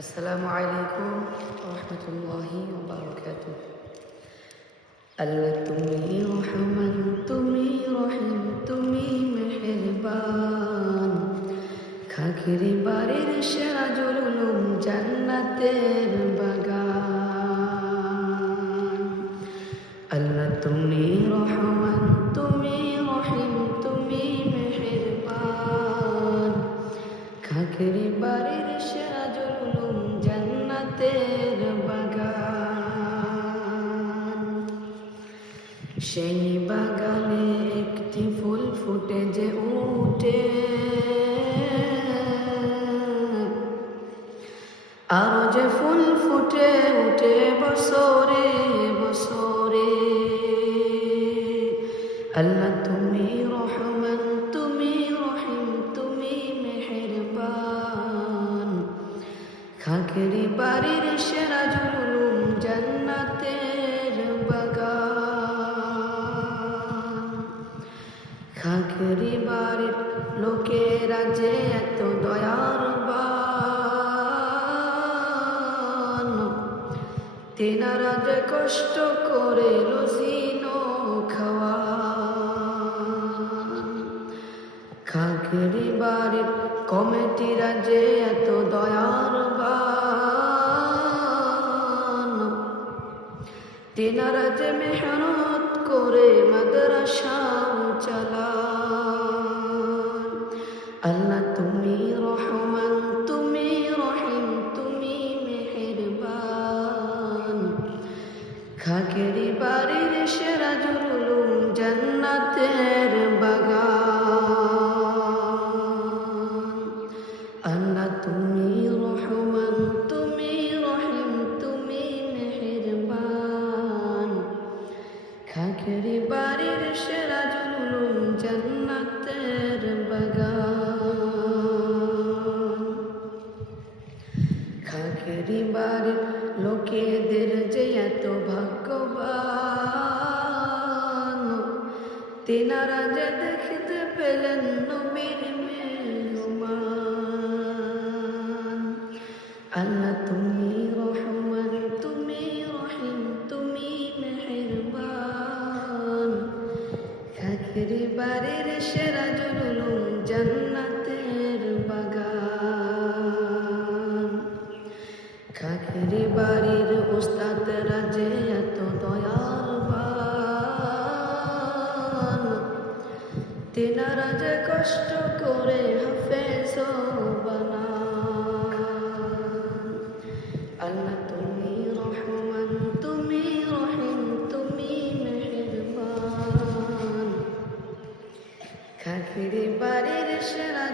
আসসালামু আলাইকুম রহমতুল্লাহি ওয়া বারাকাতুহু। আল্লাহ তুমি রহমান, তুমি রহিম, তুমি মেহেরবান। খাকের বাড়ির সেরা জুলুম জান্নাতের বাগান। আল্লাহ তুমি রহমান, তুমি রহিম, তুমি মেহেরবান। খাকের বাড়ির সেরা জুলুম জান্নাতের বাগান। সেই বাগানে একটি ফুল ফুটে যে উঠে, আরো যে ফুল ফুটে উঠে বছরে বছরে। আল্লাহ তুমি রহমান, তুমি রহিম, তুমি মেহেরবান। খাকের বাড়ির সেরা জুলুম জান্নাতের বাগান। খাকের বাড়ির লোকেরা যে এত দয়াবান, তেনারা যে কষ্ট করে রোজিনো খাওয়ান। খাকের বাড়ির কমিটিরা যে এত দয়াবান, তেনারা যে মেহনত করে মাদ্রাসাও চালান। আল্লাহ তুমি রহমান, তুমি রহিম, তুমি মেহেরবান। খাকের বাড়ির সেরা জুলুম জান্নাতের বাগান। আল্লাহ তুমি রহমান, তুমি রহিম, তুমি মেহেরবান। খাকের বাড়ির সেরা জুলুম জান্নাতের বাগান। খাকের বাড়ির লোকেদের যে এত ভাগ্যবান, তেনারা যে দেখতে পেলেন নবীর মেহমান। আল্লাহ তুমি রহমান, তুমি রহিম, তুমি মেহেরবান। খাকের বাড়ির সেরা জুলুম জান্নাতের বাগান। খাকের বাড়ির উস্তাদরা যে এত দয়াবান, তেনারা যে কষ্ট করে হাফেজ বানান। আল্লাহ তুমি রহমান, তুমি রহিম, তুমি মেহেরবান। খাকের বাড়ির সেরা